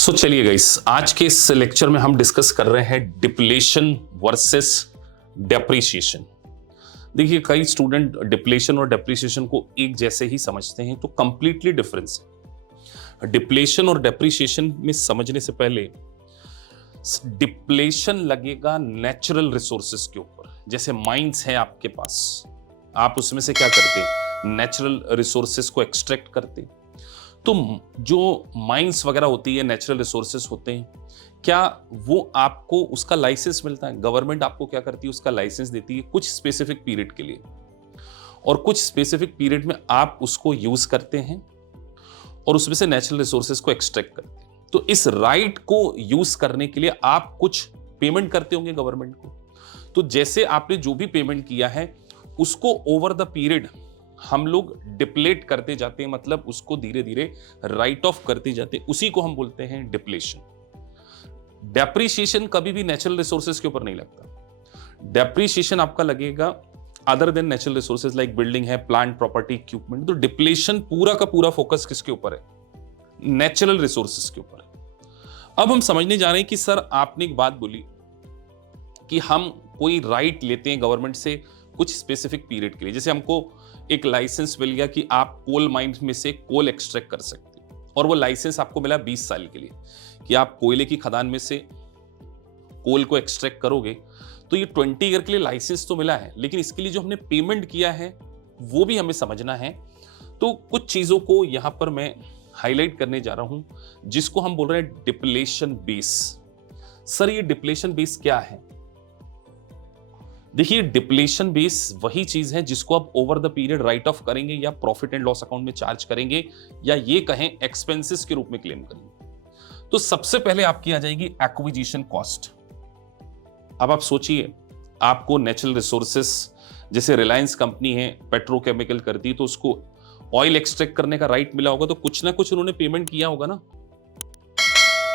चलिए गाइस, आज के इस लेक्चर में हम डिस्कस कर रहे हैं डिप्लेशन वर्सेस डेप्रिसिएशन। देखिए, कई स्टूडेंट डिप्लेशन और डेप्रिसिएशन को एक जैसे ही समझते हैं, तो कंप्लीटली डिफरेंस है। डिप्लेशन और डेप्रिसिएशन में समझने से पहले, डिप्लेशन लगेगा नेचुरल रिसोर्सेस के ऊपर। जैसे माइंस है आपके पास, आप उसमें से क्या करते हैं, नेचुरल रिसोर्सेस को एक्सट्रैक्ट करते हैं। तो जो माइंस वगैरह होती है, नेचुरल रिसोर्सेस होते हैं, क्या वो आपको उसका लाइसेंस मिलता है? गवर्नमेंट आपको क्या करती है, उसका लाइसेंस देती है कुछ स्पेसिफिक पीरियड के लिए, और कुछ स्पेसिफिक पीरियड में आप उसको यूज करते हैं और उसमें से नेचुरल रिसोर्सेस को एक्सट्रैक्ट करते हैं। तो इस राइट को यूज करने के लिए आप कुछ पेमेंट करते होंगे गवर्नमेंट को। तो जैसे आपने जो भी पेमेंट किया है, उसको ओवर द पीरियड हम लोग डिप्लेट करते जाते हैं, मतलब उसको धीरे धीरे राइट ऑफ करते जाते हैं। उसी को हम बोलते हैं डिप्लेशन। डेप्रिसिएशन कभी भी नेचुरल रिसोर्सेज के ऊपर नहीं लगता। डेप्रिसिएशन आपका लगेगा other than natural resources, like building है, प्लांट, प्रॉपर्टी, इक्विपमेंट। तो डिप्लेशन पूरा का पूरा फोकस किसके ऊपर है? नेचुरल रिसोर्सेज के ऊपर है। अब हम समझने जा रहे हैं कि सर, आपने एक बात बोली कि हम कोई राइट लेते हैं गवर्नमेंट से कुछ स्पेसिफिक पीरियड के लिए। जैसे हमको एक लाइसेंस मिल गया कि आप कोल माइंस में से कोल एक्सट्रैक्ट कर सकते हैं, और वो लाइसेंस आपको मिला 20 साल के लिए कि आप कोयले की खदान में से कोल को एक्सट्रैक्ट करोगे। तो ये 20 ईयर के लिए लाइसेंस तो मिला है, लेकिन इसके लिए जो हमने पेमेंट किया है वो भी हमें समझना है। तो कुछ चीजों को यहां पर मैं हाईलाइट करने जा रहा हूं, जिसको हम बोल रहे हैं डिप्लेशन बेस। सर, ये डिप्लेशन बेस क्या है? देखिए, डिप्लेशन बेस वही चीज है जिसको आप over the period right of करेंगे, या प्रॉफिट एंड लॉस अकाउंट में चार्ज करेंगे, या ये कहें एक्सपेंसेस के रूप में क्लेम करेंगे। तो सबसे पहले आपकी आ जाएगी एक्विजिशन कॉस्ट। अब आप सोचिए, आपको नेचुरल रिसोर्सेस, जैसे रिलायंस कंपनी है, पेट्रोकेमिकल करती, तो उसको ऑयल एक्सट्रैक्ट करने का राइट मिला होगा, तो कुछ ना कुछ उन्होंने पेमेंट किया होगा ना।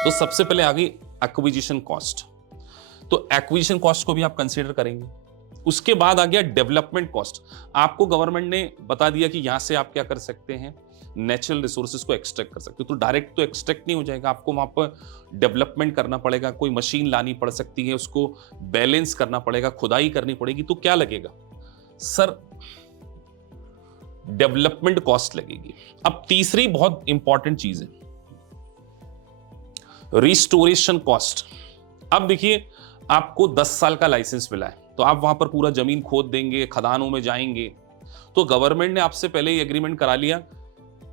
तो सबसे पहले आ गई एक्विजिशन कॉस्ट। तो एक्विजिशन कॉस्ट को भी आप कंसीडर करेंगे। उसके बाद आ गया डेवलपमेंट कॉस्ट। आपको गवर्नमेंट ने बता दिया कि यहां से आप क्या कर सकते हैं, नेचुरल रिसोर्सेज को एक्सट्रैक्ट कर सकते हो। तो डायरेक्ट तो एक्सट्रैक्ट नहीं हो जाएगा, आपको वहां पर डेवलपमेंट करना पड़ेगा, कोई मशीन लानी पड़ सकती है, उसको बैलेंस करना पड़ेगा, खुदाई करनी पड़ेगी। तो क्या लगेगा सर? डेवलपमेंट कॉस्ट लगेगी। अब तीसरी बहुत इंपॉर्टेंट चीज है रिस्टोरेशन कॉस्ट। अब देखिए, आपको 10 साल का लाइसेंस मिला है, तो आप वहां पर पूरा जमीन खोद देंगे, खदानों में जाएंगे। तो गवर्नमेंट ने आपसे पहले ही एग्रीमेंट करा लिया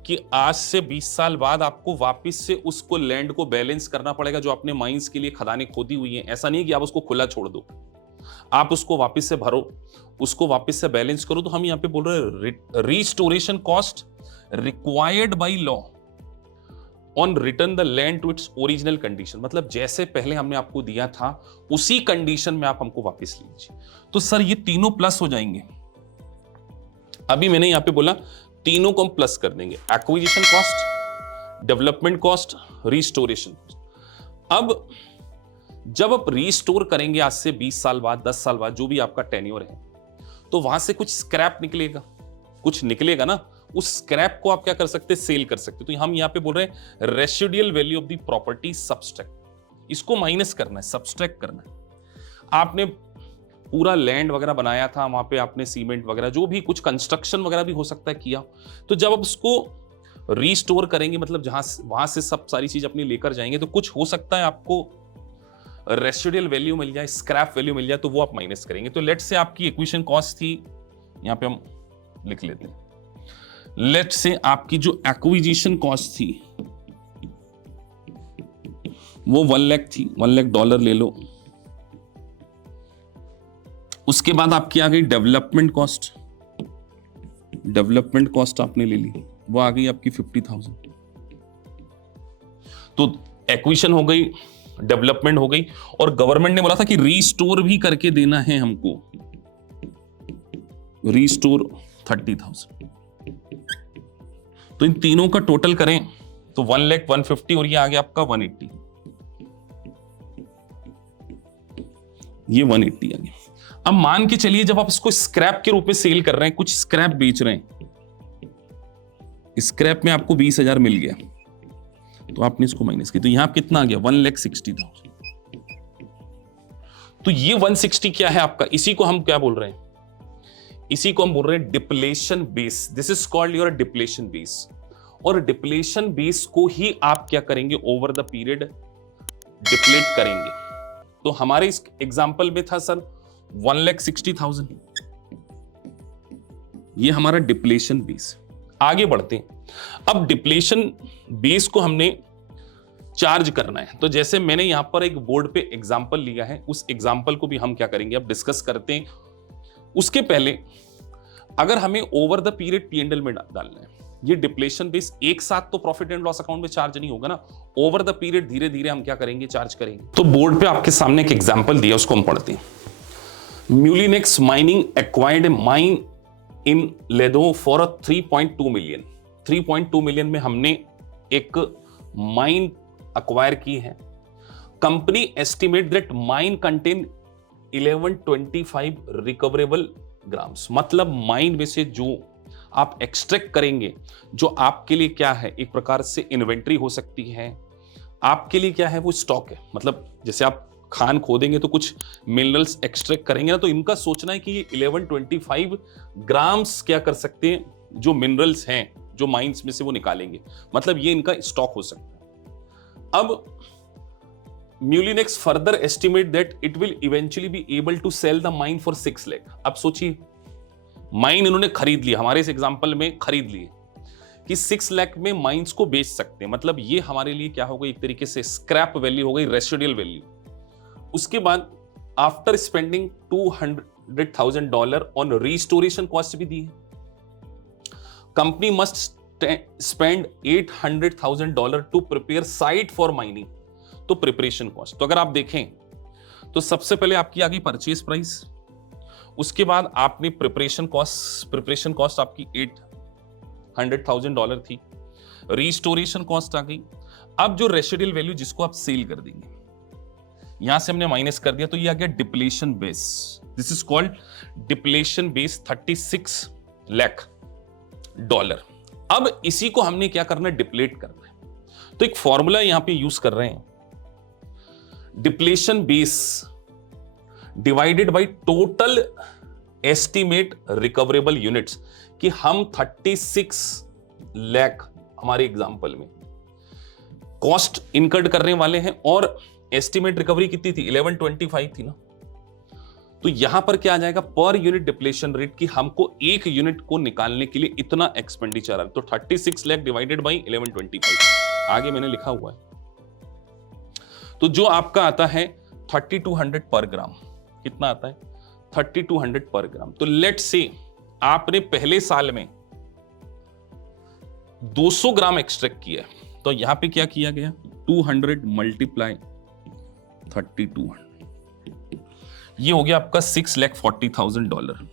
कि आज से 20 साल बाद आपको वापस से उसको लैंड को बैलेंस करना पड़ेगा, जो आपने माइंस के लिए खदानें खोदी हुई हैं। ऐसा नहीं है कि आप उसको खुला छोड़ दो, आप उसको वापस से भरो, उसको वापस से बैलेंस करो। तो हम यहां पे बोल रहे हैं restoration cost required by law on return the land to its original condition. मतलब जैसे पहले हमने आपको दिया था, उसी कंडीशन में आप हमको वापस लीजिए। तो सर, ये तीनों प्लस हो जाएंगे। अभी मैंने यहां पे बोला तीनों को हम प्लस कर देंगे, acquisition cost, development cost, restoration cost. अब जब आप रिस्टोर करेंगे आज से 20 साल बाद, 10 साल बाद, जो भी आपका टेन्योर है, तो वहां से कुछ स्क्रैप निकलेगा, कुछ निकलेगा ना। उस स्क्रैप को आप क्या कर सकते हैं, सेल कर सकते। तो हम यहां पे बोल रहे हैं residual value of the property subtract. इसको माइनस करना है, सब्सट्रैक्ट करना है। आपने पूरा लैंड वगैरह बनाया था, वहां पे आपने सीमेंट वगैरह, जो भी कुछ कंस्ट्रक्शन वगैरह भी हो सकता है किया। तो जब आप उसको रीस्टोर करेंगे, मतलब वहां से सब सारी चीज अपनी लेकर जाएंगे, तो कुछ हो सकता है आपको रेसिडुअल वैल्यू मिल जाए, स्क्रैप वैल्यू मिल जाए, तो वो आप माइनस करेंगे। तो लेट्स से आपकी एक्विजिशन कॉस्ट थी, यहां पे हम लिख लेते हैं, लेट्स से आपकी जो एक्विजिशन कॉस्ट थी वो 1 लाख थी, $1 लाख ले लो। उसके बाद आपकी आ गई डेवलपमेंट कॉस्ट। डेवलपमेंट कॉस्ट आपने ले ली, वो आ गई आपकी 50,000। तो एक्विजिशन हो गई, डेवलपमेंट हो गई, और गवर्नमेंट ने बोला था कि रीस्टोर भी करके देना है हमको, रीस्टोर 30,000। तो इन तीनों का टोटल करें तो 1 लाख 150, और ये आ गया आपका 180। ये 180 आ गया। अब मान के चलिए, जब आप इसको स्क्रैप के रूप में सेल कर रहे हैं, कुछ स्क्रैप बेच रहे हैं, स्क्रैप में आपको 20,000 मिल गया, तो आपने इसको माइनस किया, तो यहां कितना आ गया 1,60,000। तो ये 160 क्या है आपका, इसी को हम क्या बोल रहे हैं, इसी को हम बोल रहे हैं depletion base. This is called your depletion base. और डिप्लेशन बेस को ही आप क्या करेंगे, ओवर द पीरियड डिप्लेट करेंगे। तो हमारे इस एग्जांपल में था सर 1,60,000, ये हमारा डिप्लेशन बेस। आगे बढ़ते हैं, अब डिप्लेशन बेस को हमने चार्ज करना है। तो जैसे मैंने यहां पर एक बोर्ड पे एग्जांपल लिया है, उस एग्जांपल को भी हम क्या करेंगे, अब डिस्कस करते हैं। उसके पहले अगर हमें ओवर द पीरियड P&L में डालना है, ये डिप्लेशन बेस एक साथ तो प्रॉफिट एंड लॉस अकाउंट में चार्ज नहीं होगा ना, ओवर द पीरियड धीरे धीरे हम क्या करेंगे, चार्ज करेंगे। तो बोर्ड पे आपके सामने एक एग्जांपल दिया, उसको हम पढ़ते हैं। Mulinex mining acquired mine in लेदो फॉर 3.2 मिलियन। 3.2 मिलियन में हमने एक माइन अक्वायर की है। Company estimate that mine contain 1125 recoverable grams. मतलब माइन में से जो आप एक्सट्रैक्ट करेंगे, जो आपके लिए क्या है, एक प्रकार से इन्वेंट्री हो सकती है, आपके लिए क्या है, वो स्टॉक है। मतलब जैसे आप खान खोदेंगे तो कुछ मिनरल्स एक्सट्रैक्ट करेंगे ना, तो इनका सोचना है कि ये 1125 ग्राम्स क्या कर सकते हैं, जो मिनरल्स हैं जो माइंस में से वो निकालेंगे, मतलब ये इनका स्टॉक हो सकता है। अब Mulinex further estimate that it will eventually be able to sell the mine for 6 lakh. अब सोचिए, माइन इन्होंने खरीद लिया, हमारे इस एग्जांपल में खरीद लिए कि 6 लाख में माइंस को बेच सकते हैं। मतलब ये हमारे लिए क्या हो गई, एक तरीके से स्क्रैप वैल्यू हो गई, रेसिडुअल वैल्यू। उसके बाद after spending $200,000 on restoration cost भी दी है। Company must spend $800,000 to prepare site for mining. तो प्रिपरेशन कॉस्ट, तो अगर आप देखें तो सबसे पहले आपकी आ गई परचेज प्राइस, उसके बाद आपने प्रिपरेशन कॉस्ट आपकी $800,000 थी, रिस्टोरेशन कॉस्ट आ गई। अब जो रेसिडुअल वैल्यू जिसको आप सेल कर देंगे, यहां से हमने माइनस कर दिया, तो ये आ गया depletion base. This is called depletion base, $36 lakh. अब इसी को हमने क्या करना है, डिप्लेट करना है। तो एक फॉर्मूला यहां पे यूज कर रहे हैं, depletion base divided by total estimate recoverable units, कि हम 36 लाख हमारे एग्जांपल में कॉस्ट इनकर्ड करने वाले हैं, और एस्टिमेट रिकवरी कितनी थी, 1125 थी ना। तो यहां पर क्या आ जाएगा, पर यूनिट डिप्लेशन रेट, की हमको एक यूनिट को निकालने के लिए इतना एक्सपेंडिचर है। तो 36 लाख डिवाइडेड बाई 1125, आगे मैंने लिखा हुआ है। तो जो आपका आता है 3200 पर ग्राम, कितना आता है 3200 पर ग्राम। तो लेट से आपने पहले साल में 200 ग्राम एक्सट्रैक्ट किया है, तो यहां पे क्या किया गया, 200 मल्टीप्लाई 3200, ये हो गया आपका $6,40,000।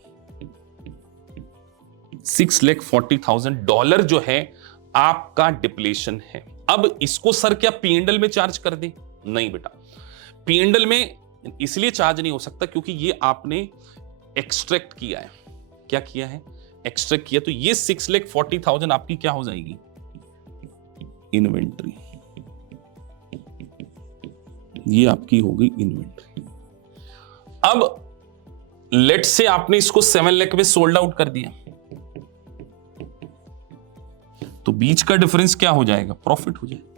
$6,40,000 जो है आपका डिप्लेशन है। अब इसको सर क्या P&L में चार्ज कर दे, नहीं बेटा, P&L में इसलिए चार्ज नहीं हो सकता क्योंकि ये आपने एक्सट्रैक्ट किया है। क्या किया है, एक्सट्रैक्ट किया। तो ये 6,40,000 आपकी क्या हो जाएगी, इन्वेंट्री। ये आपकी हो गई इन्वेंट्री। अब लेट से आपने इसको 7 लाख में सोल्ड आउट कर दिया, तो बीच का डिफरेंस क्या हो जाएगा, प्रॉफिट हो जाएगा।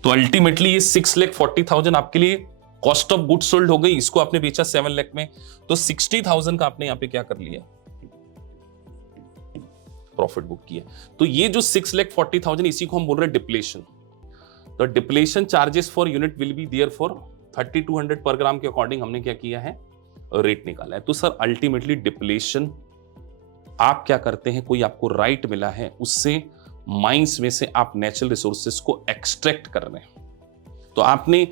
तो अल्टीमेटली ये 6,40,000 आपके लिए कॉस्ट ऑफ गुड्स सोल्ड हो गई, इसको आपने बेचा 7 लाख में, तो 60,000 का आपने यहां पे क्या कर लिया, प्रॉफिट बुक किया। तो ये जो 6,40,000, इसी को हम बोल रहे हैं डिप्लेशन। तो depletion charges for unit will be there for 3200 per ग्राम के अकॉर्डिंग हमने क्या किया है, रेट निकाला है। तो सर अल्टीमेटली डिप्लेशन आप क्या करते हैं, कोई आपको राइट मिला है, उससे माइंस में से आप नेचुरल रिसोर्सेस को एक्सट्रैक्ट कर रहे हैं। तो आपने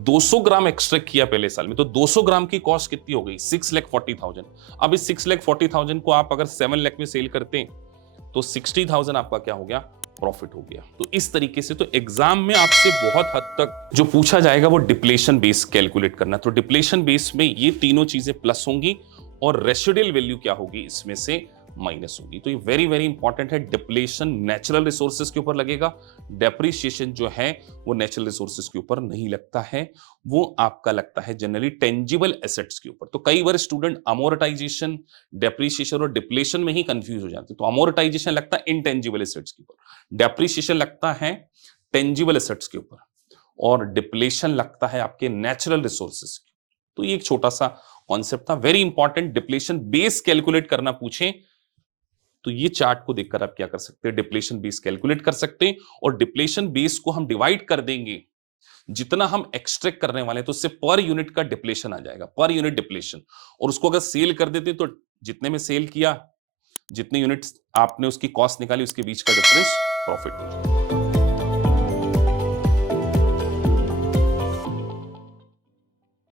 200 ग्राम एक्सट्रैक्ट किया पहले साल में, तो 200 ग्राम की कॉस्ट कितनी हो गई, 6,40,000। अब इस 6,40,000 को आप अगर 7 लाख में सेल करते हैं तो 60,000 आपका क्या हो गया, प्रॉफिट हो गया। तो इस तरीके से तो एग्जाम में आपसे बहुत हद तक जो पूछा जाएगा वो डिप्लेशन बेस कैलकुलेट करना। तो डिप्लेशन बेस में ये तीनों चीजें प्लस होंगी, और रेसिडुअल वैल्यू क्या होगी, इसमें से माइनस होगी। तो ये वेरी वेरी इंपॉर्टेंट है। डिप्लेशन नेचुरल रिसोर्सेज के ऊपर लगेगा, डेप्रिसिएशन जो है वो नेचुरल रिसोर्सेज के ऊपर नहीं लगता है, वो आपका लगता है जनरली टेंजिबल एसेट्स के ऊपर। तो कई बार स्टूडेंट अमोर्टाइजेशन, डेप्रिसिएशन और डिप्लेशन में ही कंफ्यूज हो जाते हैं। तो अमोर्टाइजेशन लगता है इंटेंजिबल एसेट्स के ऊपर, डेप्रिसिएशन लगता है टेंजिबल एसेट्स के ऊपर, और डिप्लेशन लगता है आपके नेचुरल रिसोर्सेज के। तो ये एक छोटा सा कॉन्सेप्ट था, very important. Depletion base calculate करना पूछें तो ये चार्ट को देखकर आप क्या कर सकते हैं, डिप्लेशन बेस कैलकुलेट कर सकते हैं, और डिप्लेशन बेस को हम डिवाइड कर देंगे जितना हम एक्सट्रैक्ट करने वाले हैं, तो उससे पर यूनिट का डिप्लेशन आ जाएगा, पर यूनिट डिप्लेशन। और उसको अगर सेल कर देते तो जितने में सेल किया, जितने यूनिट्स आपने उसकी कॉस्ट निकाली, उसके बीच का डिफरेंस प्रॉफिट हो जाएगा।